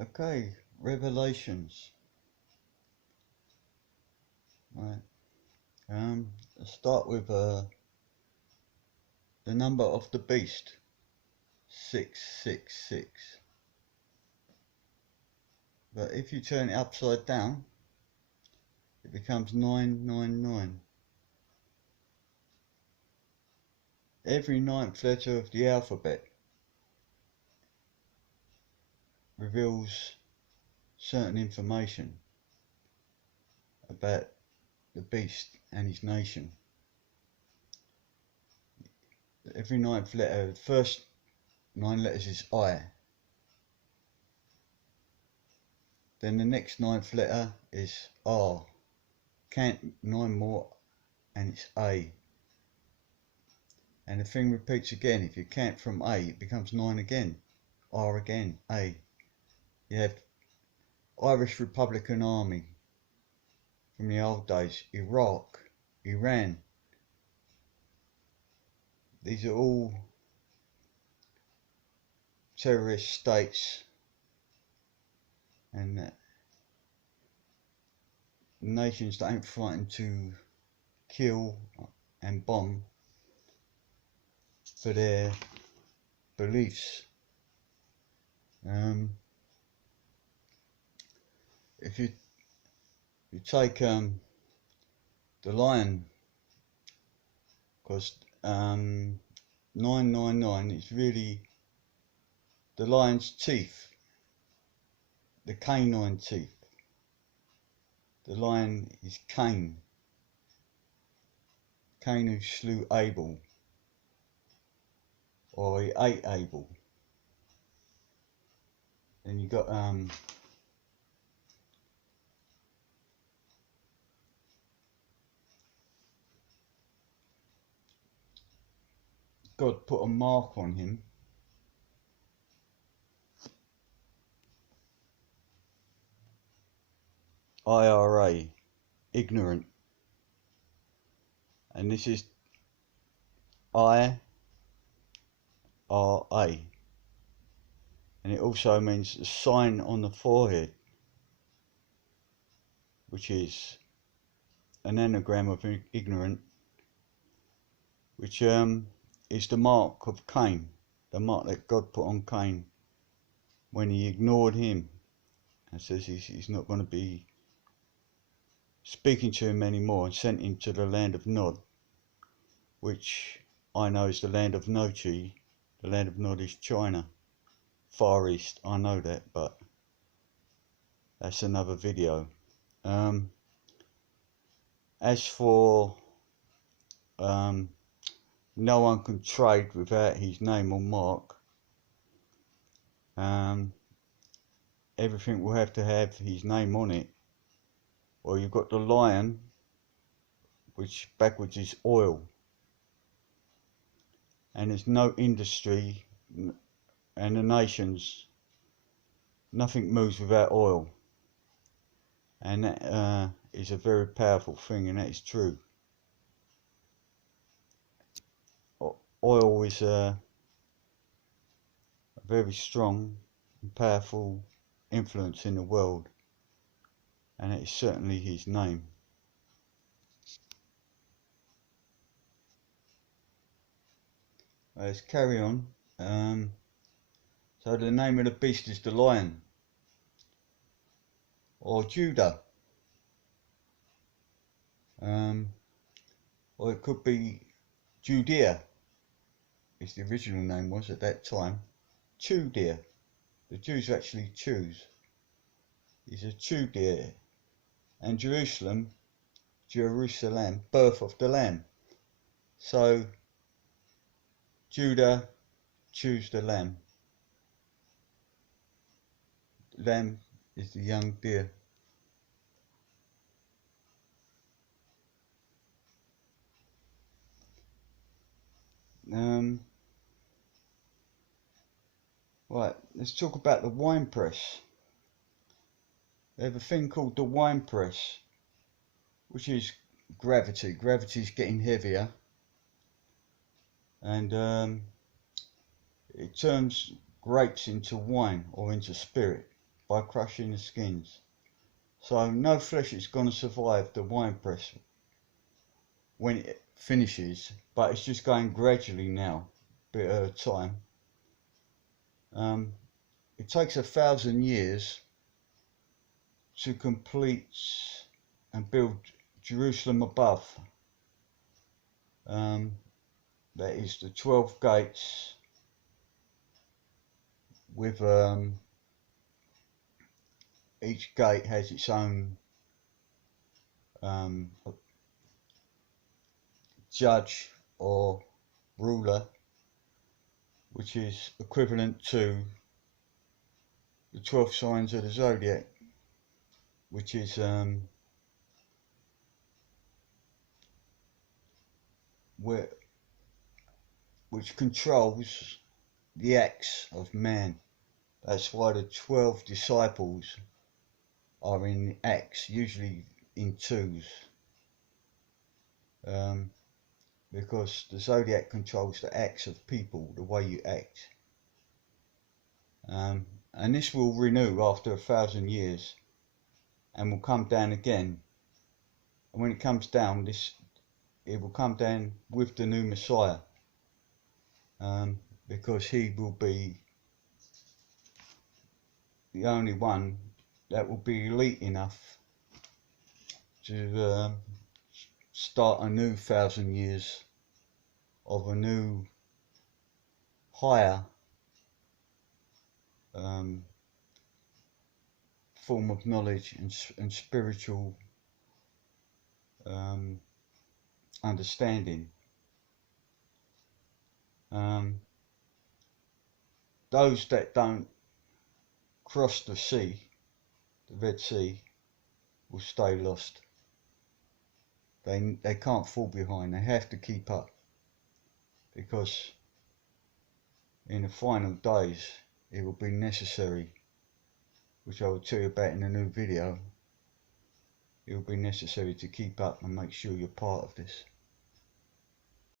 Okay, Revelations. Right. Let's start with the number of the beast, 666. But if you turn it upside down, it becomes 999. Every ninth letter of the alphabet reveals certain information about the beast and his nation. Every ninth letter, the first 9 letters is I. Then the next ninth letter is R. Count 9 more and it's A. And the thing repeats again. If you count from A, it becomes 9 again. R again, A. You have Irish Republican Army from the old days, Iraq, Iran. These are all terrorist states, and nations that ain't frightened to kill and bomb for their beliefs. If you take the lion, because 999 is really the lion's teeth, the canine teeth. The lion is Cain. Cain who slew Abel, or he ate Abel. Then you got God put a mark on him. IRA, ignorant. And this is IRA. And it also means a sign on the forehead, which is an anagram of ignorant, which is the mark of Cain, the mark that God put on Cain when he ignored him and says he's not going to be speaking to him anymore, and sent him to the land of Nod, which I know is the land of Nochi. The land of Nod is China, Far East, I know that, but that's another video. As for no one can trade without his name or mark, everything will have to have his name on it. Well, you've got the lion, which backwards is oil, and there's no industry and the nations, nothing moves without oil, and that is a very powerful thing, and that is true. Oil is a very strong and powerful influence in the world, and it is certainly his name. Let's carry on. So the name of the beast is the lion, or Judah, or it could be Judea, as the original name was at that time. Judea. The Jews actually choose. He's a Judea. And Jerusalem, birth of the Lamb. So Judah, choose the Lamb. Lamb is the young deer. Right, let's talk about the wine press. They have a thing called the wine press, which is gravity. Gravity is getting heavier, and it turns grapes into wine or into spirit. by crushing the skins. So no flesh is going to survive the wine press when it finishes, but it's just going gradually now, a bit at a time. It takes 1,000 years to complete and build Jerusalem above. That is the 12 gates with each gate has its own judge or ruler, which is equivalent to the 12 signs of the zodiac, which is which controls the acts of man. That's why the 12 disciples are in acts, usually in twos, because the zodiac controls the acts of people, the way you act. And this will renew after 1,000 years and will come down again. And when it comes down, it will come down with the new Messiah, because he will be the only one that will be elite enough to start a new 1,000 years of a new higher form of knowledge and spiritual understanding. Those that don't cross the sea, the Red Sea, will stay lost. They can't fall behind, they have to keep up, because in the final days it will be necessary, which I will tell you about in a new video. It will be necessary to keep up and make sure you're part of this.